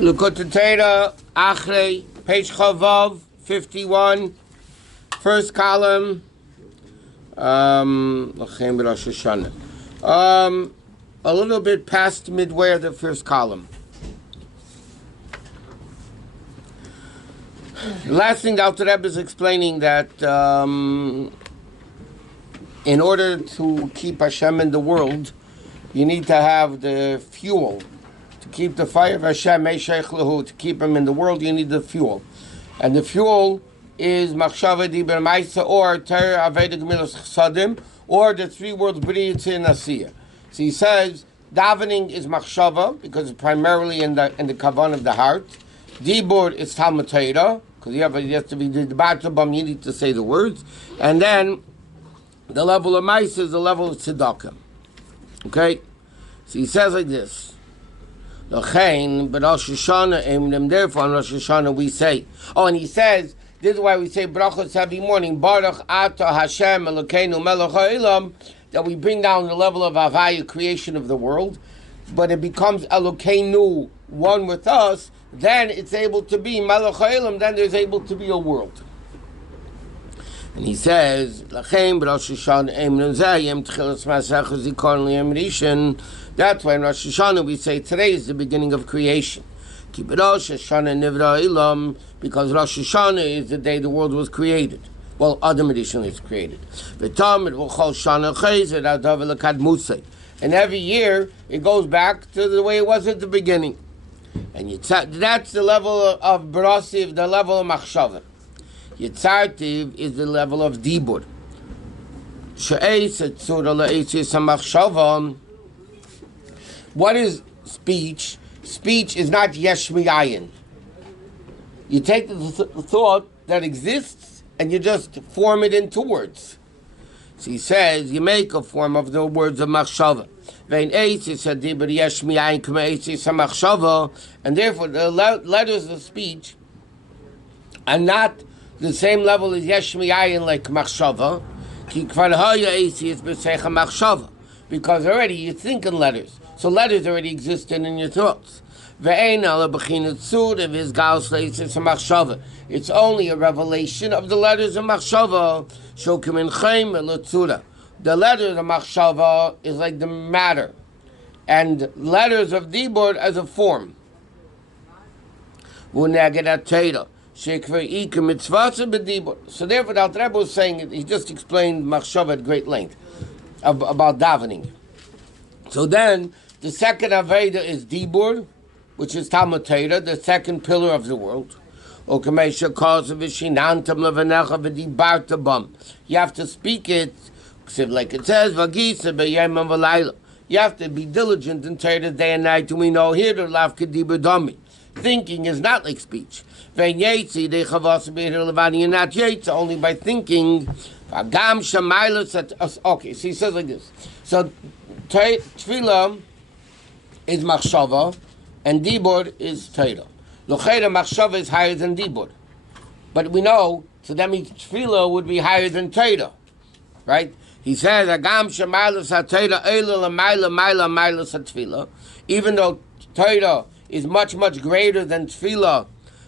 Likkutei, Acharei, page Chavav, 51, first column. A little bit past midway of the first column. The last thing the Alter Rebbe is explaining that in order to keep Hashem in the world, you need to have the fuel. To keep the fire of Hashem, to keep him in the world, you need the fuel. And the fuel is Machshava Diber Maisa, or Torah Aveda Gemilas Chsadim, or the three words B'riyah Tzir Nasiyah. So he says, davening is Machshava, because it's primarily in the kavan of the heart. Dibur is Talmud Torah, because you have to be the Batabam, you need to say the words. And then the level of Maisa is the level of Tzedakah. Okay? So he says like this. But Rosh Hashanah, therefore on Rosh Hashanah we say, and he says, this is why we say brachos every morning, Baruch Ata Hashem Elokeinu Melech HaOlam, that we bring down the level of Havaya, creation of the world, but it becomes Elokeinu, one with us, then it's able to be Melech HaOlam, then there's able to be a world. And he says, that's why in Rosh Hashanah we say today is the beginning of creation. Because Rosh Hashanah is the day the world was created. Well, Adam additionally is created. And every year it goes back to the way it was at the beginning. And that's the level of Barasiv, the level of Machshava. Yitzartiv is the level of Dibur. What is speech? Speech is not yesh miyayin. You take the thought that exists and you just form it into words. So he says, you make a form of the words of machshava. And therefore the letters of speech are not the same level as yesh miyayin like machshava. Because already you think in letters. So letters already existed in your thoughts. It's only a revelation of the letters of Machshava. The letters of Machshava is like the matter, and letters of Dibur as a form. So therefore, the Alter Rebbe was saying, he just explained Machshava at great length about davening. So then, the second Aveda is Dibur, which is Talmud Torah, the second pillar of the world. You have to speak it, like it says, you have to be diligent in Torah day and night, and we know here, thinking is not like speech. You're not only by thinking. Okay, so he says like this. So, Tefillah is Machshava, and Dibur is Torah. Lochera Machshava is higher than Dibur. But we know, so that means Tefillah would be higher than Torah. Right? He says, Agam Shemailus HaTorah Eila L'Maila Maila Mailus HaTefillah. Even though Torah is much, much greater than Tefillah,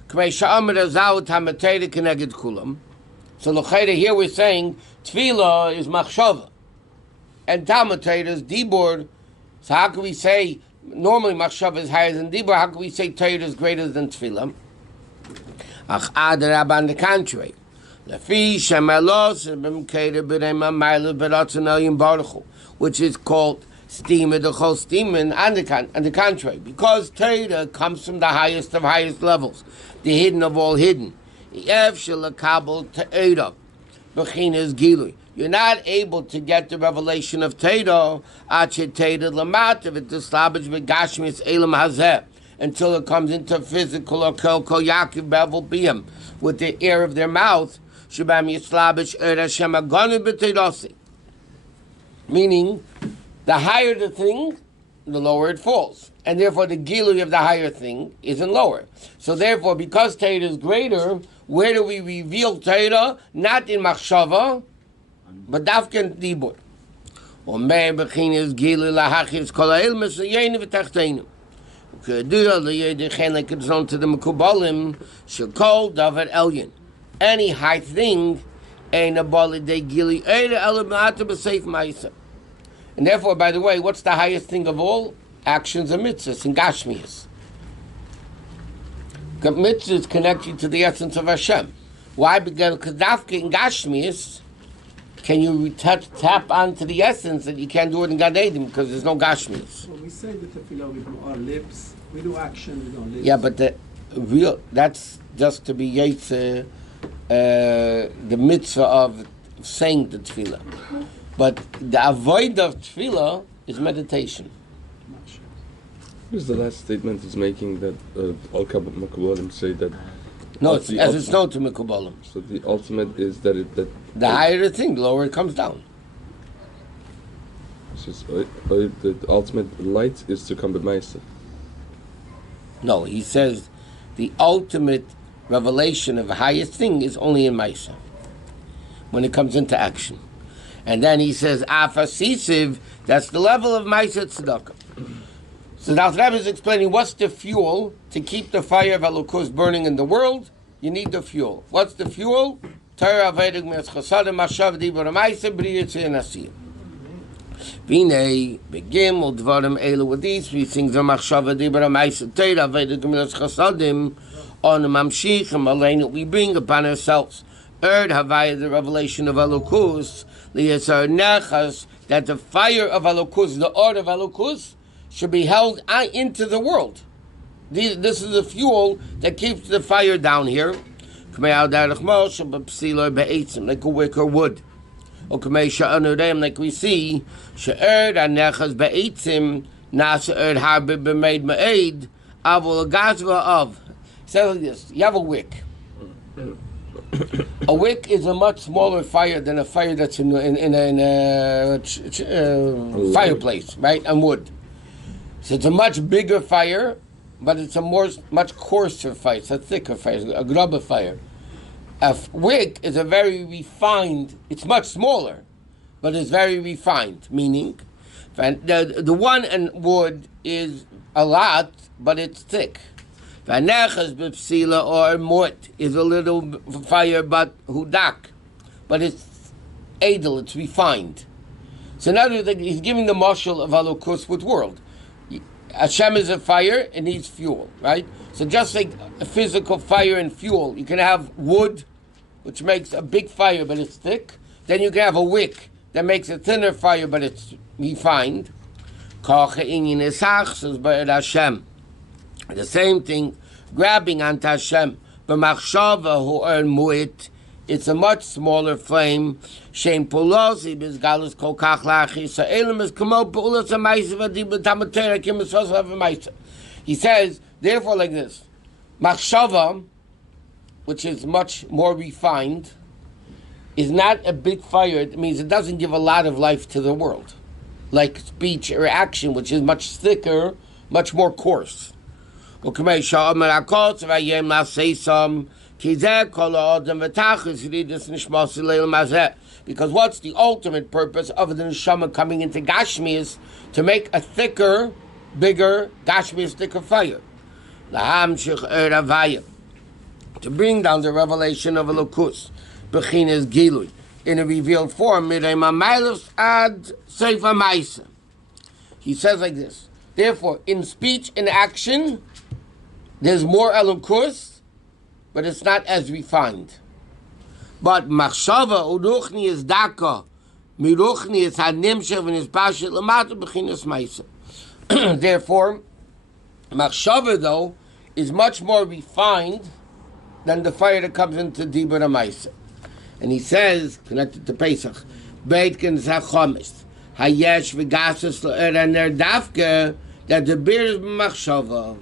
K'mei Sha'amar Azau Tamatera Keneged Kulam. So Lochera here we're saying, Tefillah is Machshava. And Talmud Torah is Dibur. So how can we say, normally Machshava is higher than Dibur, how can we say Torah is greater than Tefillah? Ach Adarab, on the contrary. Which is called Stima, the whole Stima, on the contrary. Because Torah comes from the highest of highest levels, the hidden of all hidden. You're not able to get the revelation of Torah until it comes into physical or kol yakiv bevel biyam with the air of their mouth. Meaning, the higher the thing, the lower it falls. And therefore the gilui of the higher thing isn't lower. So therefore, because Torah is greater, where do we reveal Torah? Not in Machshava, but Dafken Dibur. Like it's known to the Mekubalim, Shekol Davar Elyon. Any high thing, ain't a balidei gili, ain't a elamata b'seif ma'isa. And therefore, by the way, what's the highest thing of all? Actions and mitzvahs and gashmias. Mitzvahs connect you to the essence of Hashem. Why? Because dafka in gashmias, can you tap onto the essence that you can't do it in Gan Eden because there's no gashmias. When we say the tefillah, we do our lips, we do action with our lips. Yeah, but that's just to be yetzer, the mitzvah of saying the tefillah. But the avoid of tefillah is meditation. Here's the last statement is making that all Kabbalim say that. No, it's known to Mekubalim. So the ultimate is that the higher the thing, the lower it comes down. The ultimate light is to come b'maisa. No, he says the ultimate revelation of the highest thing is only in Maisa, when it comes into action. And then he says, Afasisiv, that's the level of Maisa Tzedakah. So now Rabbi is explaining what's the fuel to keep the fire of Elokus burning in the world. You need the fuel. What's the fuel? Torah Vedic Mes Chasadim Mashav Dibur Maisa B'Yitzei Nasiyah. V'nei begimel dvarim elu with these we sing the machshava dibur Maisa Torah Vedic Mes Chasadim on the mamshich and malain we bring upon ourselves. Havaya, the revelation of Elokus, liyasar nechas, that the fire of Elokus, the order of Elokus, should be held into the world. This is the fuel that keeps the fire down here. Like a wick or wood. Like we see, of. Says like this, you have a wick. A wick is a much smaller fire than a fire that's in a fireplace, right? And wood. So it's a much bigger fire, but it's a much coarser fire. It's a thicker fire, a grubber fire. A wick is a very refined. It's much smaller, but it's very refined. Meaning, the one in wood is a lot, but it's thick. Vanechas b'psila or mort is a little fire, but hudak, but it's edel. It's refined. So now he's giving the marshal of Elokus with world. Hashem is a fire, it needs fuel, right? So just like a physical fire and fuel, you can have wood, which makes a big fire, but it's thick. Then you can have a wick that makes a thinner fire, but it's refined. The same thing, grabbing onto Hashem, b'machshava who earn mu'it, it's a much smaller flame. Shein polosi bizgalus kol kach lachi sa'elim is kamo p'ulas ha'maisa v'adi b'tamatera kim esos ha'v'maisa. He says, therefore like this, machshava, which is much more refined, is not a big fire. It means it doesn't give a lot of life to the world. Like speech or action, which is much thicker, much more coarse. Because what's the ultimate purpose of the neshama coming into Gashmi is to make a thicker, bigger, Gashmi thicker fire. To bring down the revelation of Elokus, Bechinas Gilui, in a revealed form, he says like this, therefore, in speech and action, there's more Elokus, but it's not as refined. But machshava uruchni is daka, miruchni is hanimshev and is pashet lamata bechinas ma'isa. Therefore, machshava though is much more refined than the fire that comes into dibur ma'isa. And he says, connected to Pesach, beitkin zachomis hayesh v'gasus lo'eraner dafke that the beer is machshava.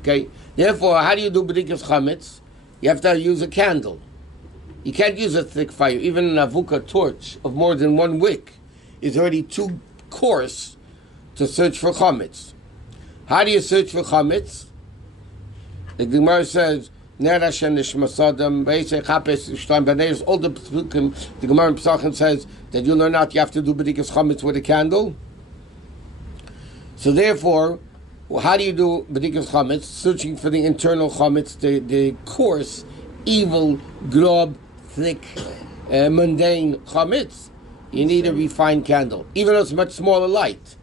Okay, therefore, how do you do b'dikas chametz? You have to use a candle. You can't use a thick fire. Even an avuka torch of more than one wick is already too coarse to search for chametz. How do you search for chametz? The Gemara says, "Ner Hashem nishmasadam ve'isei chapes sh'tayim b'neiros." All the Gemara in Pesachim says that you learn out. You have to do b'dikas chametz with a candle. So therefore, Well, how do you do b'dikas chametz? Searching for the internal chametz, the coarse, evil, grob, thick, mundane chametz. You need a refined candle, even though it's much smaller light.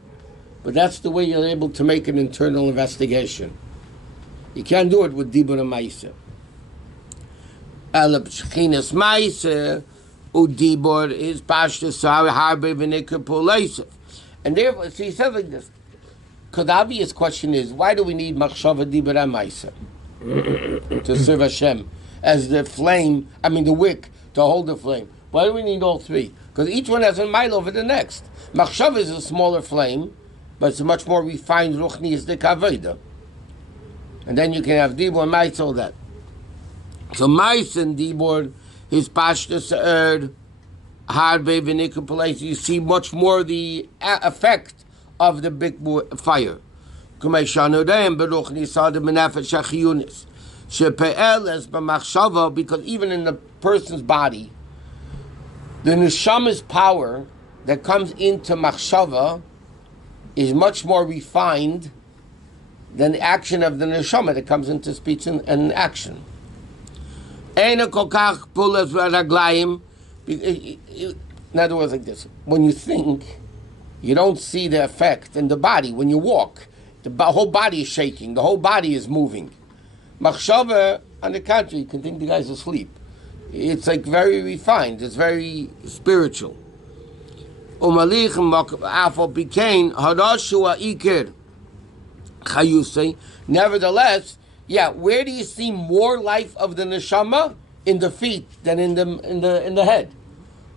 But that's the way you're able to make an internal investigation. You can't do it with dibur and ma'aseh. Elab shchinas ma'aseh udibur is pashtus harbe v'nikar poleisef. And therefore, so he says like this. Because the obvious question is, why do we need machshava, dibur, and ma'aseh to serve Hashem as the flame? I mean, the wick to hold the flame. Why do we need all three? Because each one has a mile over the next. Machshava is a smaller flame, but it's a much more refined ruchniistic avodah. And then you can have dibur and ma'aseh, all that. So ma'aseh and dibur is pashtus erd harbe v'nikar poleisef. You see much more the effect of the big fire. Because even in the person's body, the neshama's power that comes into machshava is much more refined than the action of the neshama that comes into speech and action. In other words, like this, when you think, you don't see the effect in the body. When you walk, the whole body is shaking. The whole body is moving. Machshava, on the contrary, you can think the guy's asleep. It's like very refined. It's very spiritual. Nevertheless, where do you see more life of the neshama? In the feet than in the head.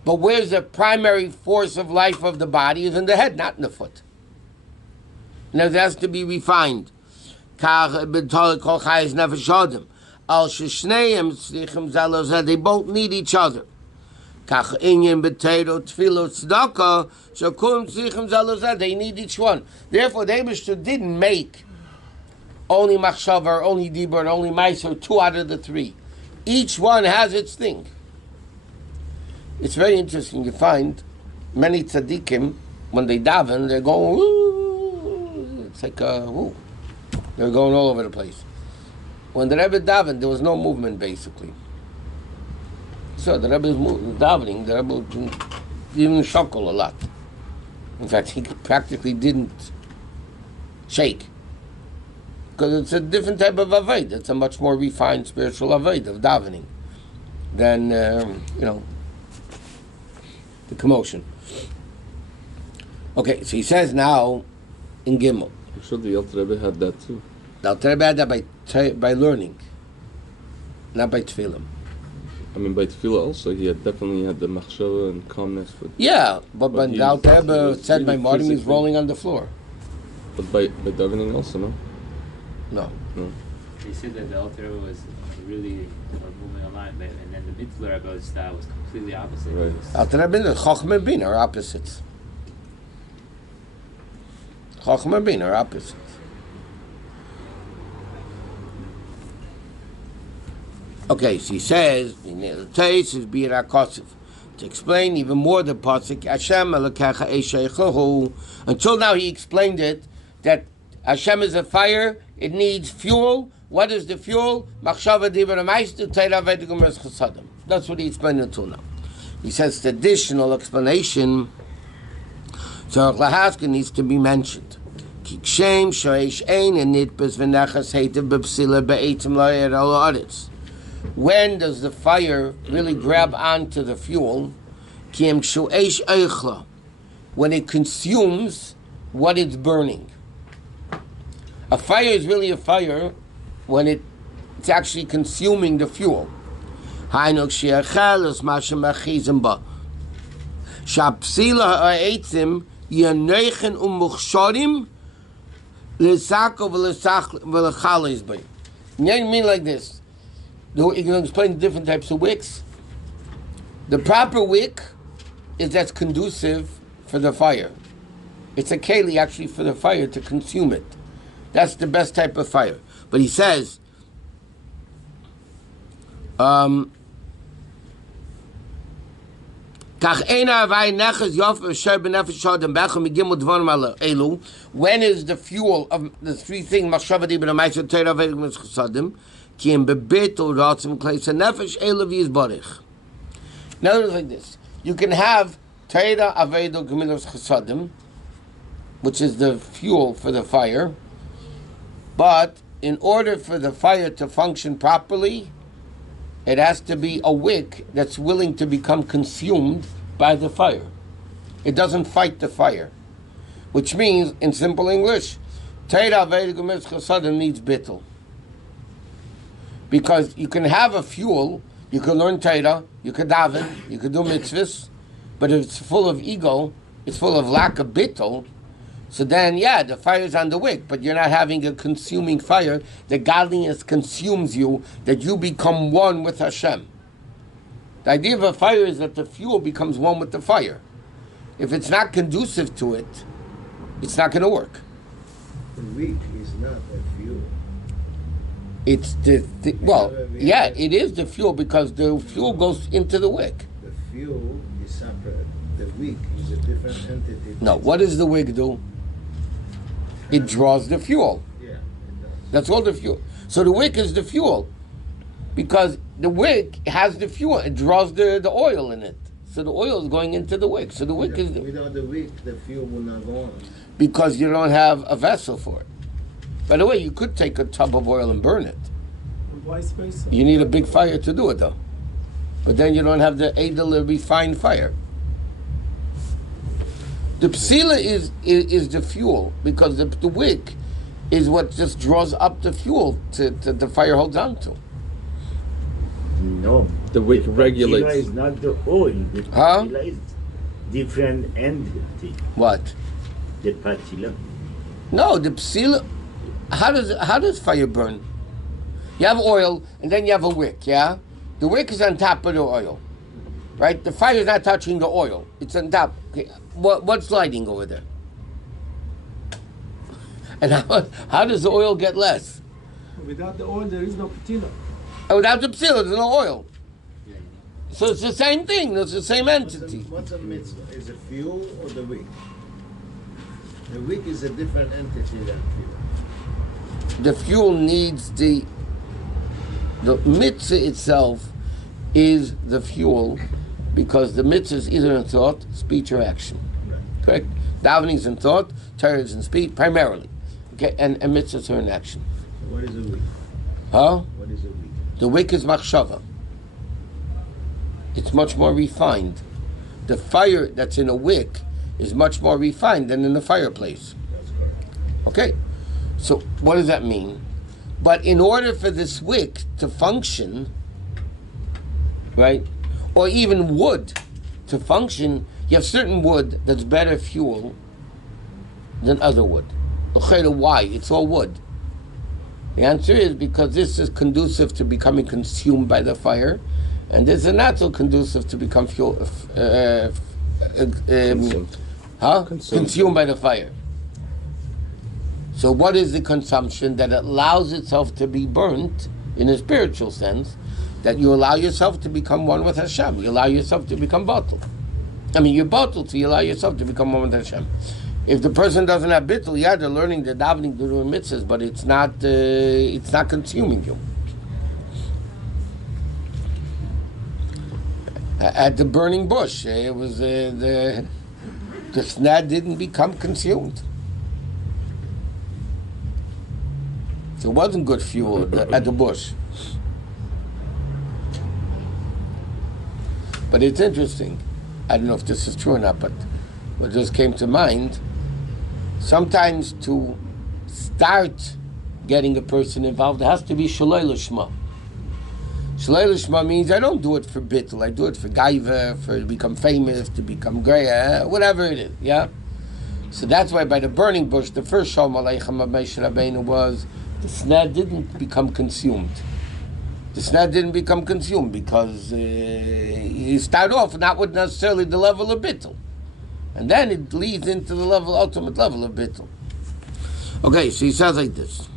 But where's the primary force of life of the body is in the head, not in the foot. Now it has to be refined. They both need each other. They need each one. Therefore, the Eibishter didn't make only machshava or only dibur or only ma'aseh, 2 out of the 3. Each one has its thing. It's very interesting. You find many tzaddikim, when they daven, they're going, woo. It's like, woo. They're going all over the place. When the Rebbe davened, there was no movement, basically. So the Rebbe was davening, the Rebbe didn't even shuckle a lot. In fact, he practically didn't shake. Because it's a different type of avodah. It's a much more refined spiritual avodah of davening than, the commotion. Okay, so he says now in Gimel. I'm sure the Alter Rebbe had that too. The Alter Rebbe had that by learning, not by tefillah. I mean, by tefillah also, he definitely had the machshava and calmness. But when the Alter Rebbe said Maamarim, he's rolling on the floor. But by davening also, no? No. They said that the Alter Rebbe was really moving a lot, and then the Mitzvah Rebbe's style was completely opposite. Right. Alter Rebbe and Chochmah and Bina are opposites. Chochmah and Bina are opposites. Okay, so he says, to explain even more the pasuk, Hashem Elokecha Eisheichahu. Until now he explained it, that Hashem is a fire, it needs fuel. What is the fuel? Machshava dibur ma'aseh Torah v'edikum chasadim. That's what he explained until now. He says the additional explanation, Tzarech Lahaska, needs to be mentioned. Kikshem shoish ein and nitbes v'nechas heitev b'psila be'etzim la'er al-aretz. When does the fire really grab onto the fuel? Kiem shoish eichla, when it consumes what it's burning. A fire is really a fire when it's actually consuming the fuel. Hainok she'achel es mashem achizim ba. Shapsila ha'etzim yaneichen umuchshorim l'sako v'l'chales bay. You mean like this? You can explain the different types of wicks. The proper wick is that's conducive for the fire. It's a keli actually for the fire to consume it. That's the best type of fire. But he says, When is the fuel of the three things? Now it's like this. You can have Torah, Aveda, Gemilas Chasadim, which is the fuel for the fire, but in order for the fire to function properly, it has to be a wick that's willing to become consumed by the fire. It doesn't fight the fire. Which means, in simple English, Torah, Aveda, Gemilas Chasadim needs bittul. Because you can have a fuel, you can learn Torah, you can daven, you can do mitzvahs, but if it's full of ego, it's full of lack of bittul, so then, yeah, the fire's on the wick, but you're not having a consuming fire. The godliness consumes you, that you become one with Hashem. The idea of a fire is that the fuel becomes one with the fire. If it's not conducive to it, it's not going to work. The wick is not a fuel. It's yeah, it is the fuel because the fuel goes into the wick. The fuel is separate. The wick is a different entity. No, what does the wick do? It draws the fuel. Yeah, it does. That's all the fuel. So the wick is the fuel because the wick has the fuel. It draws the oil in it. So the oil is going into the wick. So the wick is... Without the wick, the fuel will not go on. Because you don't have a vessel for it. By the way, you could take a tub of oil and burn it. And vice versa. You need a big fire to do it, though. But then you don't have the edel refined fire. The psila is the fuel because the wick is what just draws up the fuel to the fire holds on to. No, The wick regulates. Patila is not the oil. The Huh? patila is different entity. What? The patila. No, the psila. How does fire burn? You have oil and then you have a wick. Yeah, the wick is on top of the oil, right? The fire is not touching the oil; it's on top. Okay. What's lighting over there? And how does the oil get less? Without the oil, there is no patila. And without the psila, there's no oil. So it's the same thing. It's the same entity. What's a mitzvah? Is it fuel or the wick? The wick is a different entity than fuel. The fuel needs the mitzvah itself is the fuel because the mitzvah is either in thought, speech, or action. Right. Correct? Davening is in thought, Torah is in speech, primarily. Okay, and mitzvahs are in action. So what is a wick? Huh? What is a wick? The wick is machshava. It's much more refined. The fire that's in a wick is much more refined than in the fireplace. That's correct. Okay? So what does that mean? But in order for this wick to function, right, or even wood to function, you have certain wood that's better fuel than other wood. Why? It's all wood. The answer is because this is conducive to becoming consumed by the fire, and this is not so conducive to become fuel, consumed by the fire. So what is the consumption that allows itself to be burnt in a spiritual sense, that you allow yourself to become one with Hashem? You allow yourself to become bottled. I mean, you're bottled, so you allow yourself to become one with Hashem. If the person doesn't have bittul, yeah, they're learning, they're davening, they're doing mitzvahs, but it's not consuming you. At the burning bush, it was the snad didn't become consumed. So it wasn't good fuel at the bush. But it's interesting. I don't know if this is true or not, but what just came to mind, sometimes to start getting a person involved, it has to be shalei lishma. Shalei lishma means I don't do it for bittul, I do it for gaiva, for to become famous, to become great, whatever it is, yeah? So that's why by the burning bush, the first Shalom Aleichem of Moshe Rabbeinu was, the snad didn't become consumed. The snad didn't become consumed because you start off not with necessarily the level of bittul. And then it leads into the ultimate level of bittul. Okay, so he says like this.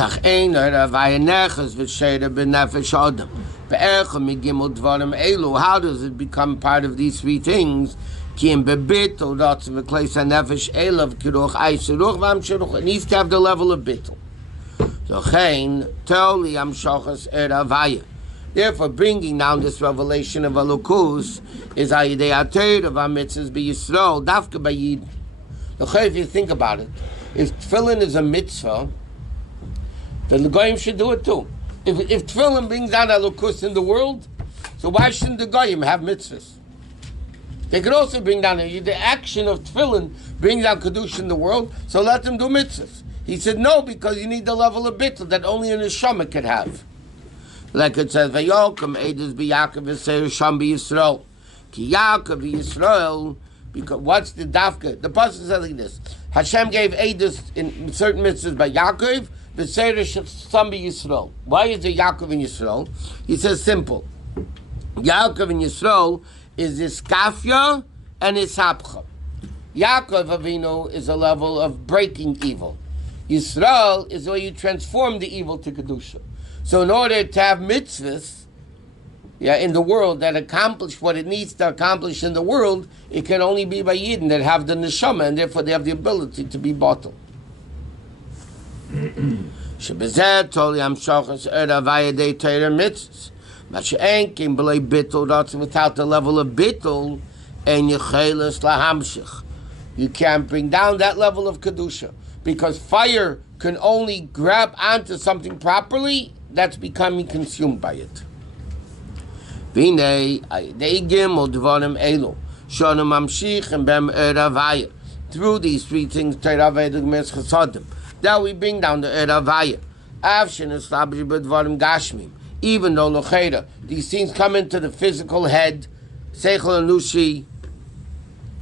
Kach ein Vaya Nechas V'Sheira B'Nefesh Adam. Be'ercha Migimel Dvarim Elu. How does it become part of these three things? Ki im bebittel that's v'kleis hanefesh elav kiruch eisiruch v'am shiruch. It needs to have the level of bittel. So chein toli am shochas Avaya. Therefore, bringing down this revelation of Elokus is ayidei ateir of mitzvahs be Yisrael dafka bayid. If you think about it, if tefillin is a mitzvah, then the goyim should do it too. If tefillin brings down Elokus in the world, so why shouldn't the goyim have mitzvahs? They could also bring down the action of tefillin brings down kedusha in the world, so let them do mitzvahs. He said no, because you need the level of bittul that only a neshama could have. Like it says, "Vayokum edus b'Yaakov v'seir sham b'Yisrael." Ki Yaakov v'Yisrael, because what's the dafka? The pasuk says like this: Hashem gave edus in certain mitzvahs by Yaakov v'seir sham b'Yisrael. Why is it Yaakov and Yisrael? He says simple. Yaakov and Yisrael is iskafya and ishapcha. Yaakov Avinu is a level of breaking evil. Yisrael is where you transform the evil to kedusha. So in order to have mitzvahs, in the world that accomplish what it needs to accomplish in the world, it can only be by Yidden that have the neshama, and therefore they have the ability to be bottled. Shebezeh toli amshachas eravaya de Torah mitzvahs. Masha'en kim b'lei bittul, that's without the level of bittul, and yecheles lahamshich. You can't bring down that level of kedusha, because fire can only grab onto something properly that's becoming consumed by it. Through these three things, that we bring down the Eravaya. Even though Lochera, these things come into the physical head, Seichel and Nushi.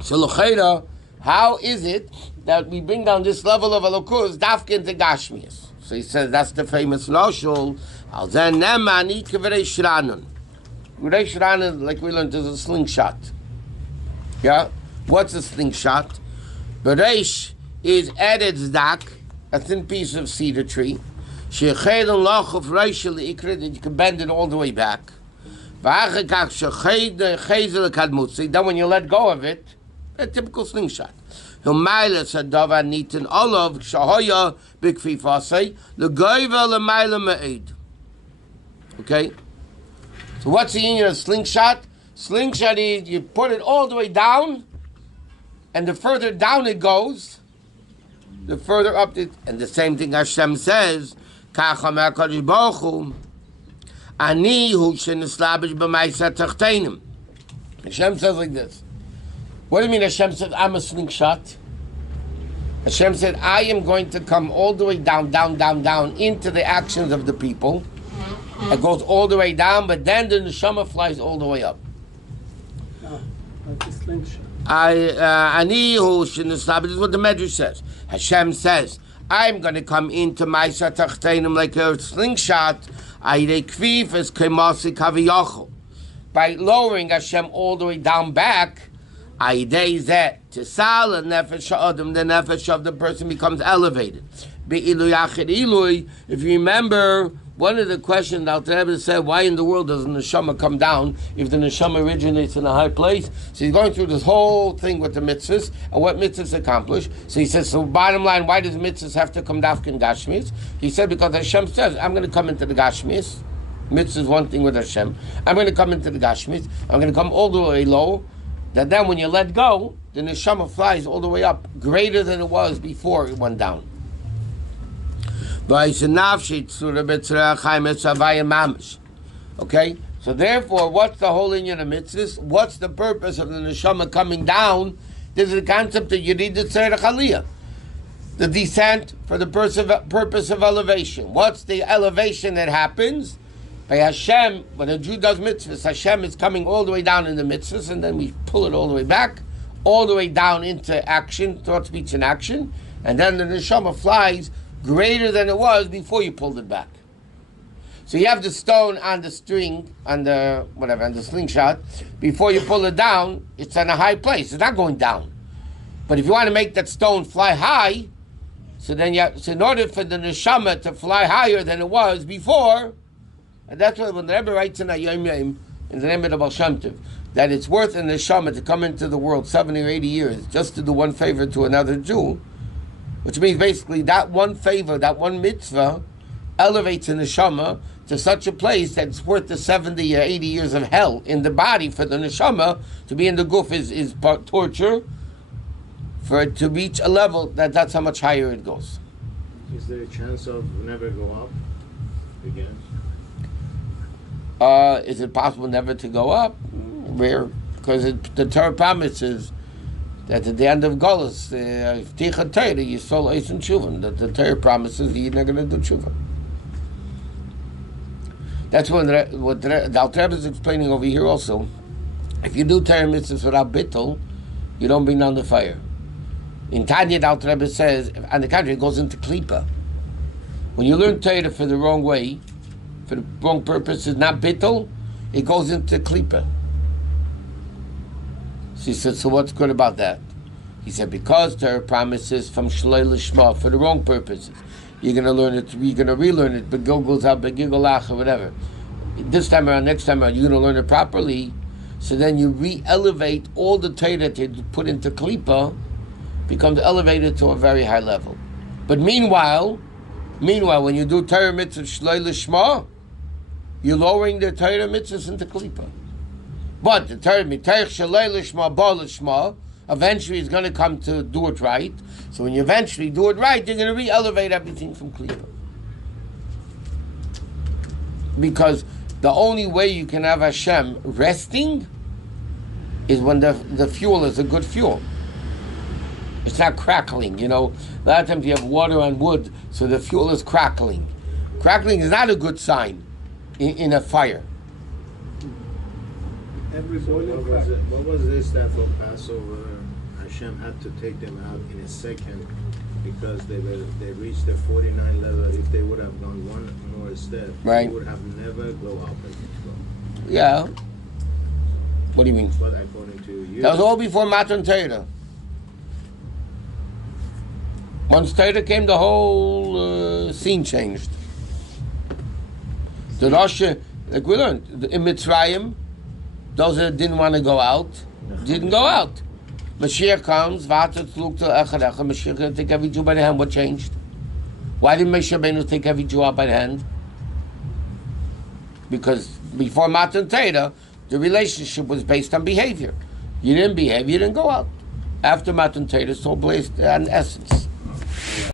So Lochera, how is it that we bring down this level of Elokus dafka into Gashmias? So he says that's the famous noshul. Al zen nemani k'verei shranun. K'verei shranun, like we learned, is a slingshot. Yeah, what's a slingshot? Bereish is added zdak, a thin piece of cedar tree. Shechedon lochuf reishel ikra, that you can bend it all the way back. V'achakach sheched chezel kadmutzi. Then when you let go of it, a typical slingshot. Humaylas hadava nitin olav shahoya bikfifasei legoiva lemayla me'ed. Okay, so what's the meaning of slingshot? Slingshot is you put it all the way down, and the further down it goes, the further up it. And the same thing Hashem says, "Kacha me'akadosh baruch hu, ani hu shenislabish b'ma'aseh tachtenim." Hashem says like this. What do you mean Hashem said, I'm a slingshot? Hashem said, I am going to come all the way down, down, down, down into the actions of the people. It goes all the way down, but then the neshama flies all the way up. No, like a slingshot. This is what the Medrash says. Hashem says, I'm going to come into my satachtenim like a slingshot. By lowering Hashem all the way down back, to sal the nefesh adam, the nefesh of the person becomes elevated. If you remember, one of the questions Al Rebbe said, why in the world does the neshama come down if the neshama originates in a high place? So he's going through this whole thing with the mitzvahs and what mitzvahs accomplish. So he says, so bottom line, why does mitzvahs have to come down in Gashmis? He said, because Hashem says, I'm going to come into the Gashmis. Mitzvah is one thing with Hashem. I'm going to come into the Gashmis. I'm going to come all the way low. That then when you let go, the neshama flies all the way up, greater than it was before it went down. Okay? So therefore, what's the whole union of mitzvahs? What's the purpose of the neshama coming down? There's a concept that you need the tzarech aliyah, the descent for the purpose of elevation. What's the elevation that happens? By Hashem, when a Jew does mitzvahs, Hashem is coming all the way down in the mitzvahs, and then we pull it all the way back, all the way down into action, thought, speech, and action, and then the neshama flies greater than it was before you pulled it back. So you have the stone on the string, on the slingshot. Before you pull it down, it's in a high place. It's not going down. But if you want to make that stone fly high, So then so in order for the neshama to fly higher than it was before, and that's why when the Rebbe writes in Yom Yom, in the name of the Baal Shem Tov, that it's worth a neshama to come into the world 70 or 80 years just to do one favor to another Jew, which means basically that one favor, that one mitzvah, elevates a neshama to such a place that it's worth the 70 or 80 years of hell in the body for the neshama to be in the guf is torture. For it to reach a level that's how much higher it goes. Is there a chance of never go up again? Is it possible never to go up? Rare, because the Torah promises that at the end of Golus, Ticha Torah, Yisol Eis and Tshuva, that the Torah promises that you're not going to do Tshuva. That's what the Alter Rebbe is explaining over here also. If you do Torah mitzvahs without bittul, you don't bring down the fire. In Tanya, the Alter Rebbe says, on the contrary, it goes into klipa. When you learn Torah for the wrong way, for the wrong purposes, not bittul, it goes into klipa. She said, so what's good about that? He said, because Torah promises from shloi lishma for the wrong purposes. You're going to learn it, you're going to relearn it, but goes out, but gigolach, or whatever. This time around, next time around, you're going to learn it properly. So then you re-elevate all the Torah that you put into klipa, becomes elevated to a very high level. But meanwhile, when you do Torah mitzvah shloi lishma, you're lowering the Torah mitzvahs into klipa. But the Torah mitzvah shloi lishma ba lishma, eventually it's going to come to do it right. So when you eventually do it right, you're going to re-elevate everything from klipa. Because the only way you can have Hashem resting is when the fuel is a good fuel. It's not crackling, A lot of times you have water on wood, so the fuel is crackling. Crackling is not a good sign in a fire. Every So boiling what crack. was this that for Passover Hashem had to take them out in a second because they reached the 49 level. If they would have gone one more step, Right. they would have never go up again. Yeah. What do you mean? But according to you, That was all before Matan Torah. Once Torah came, the whole scene changed. The Rosh, like we learned, in Mitzrayim, those that didn't want to go out, didn't go out. Mashiach comes, Mashiach going to take every Jew by the hand. What changed? Why didn't Moshe Rabbeinu take every Jew out by the hand? Because before Matan Torah, the relationship was based on behavior. You didn't behave, you didn't go out. After Matan Torah, it's all based on essence.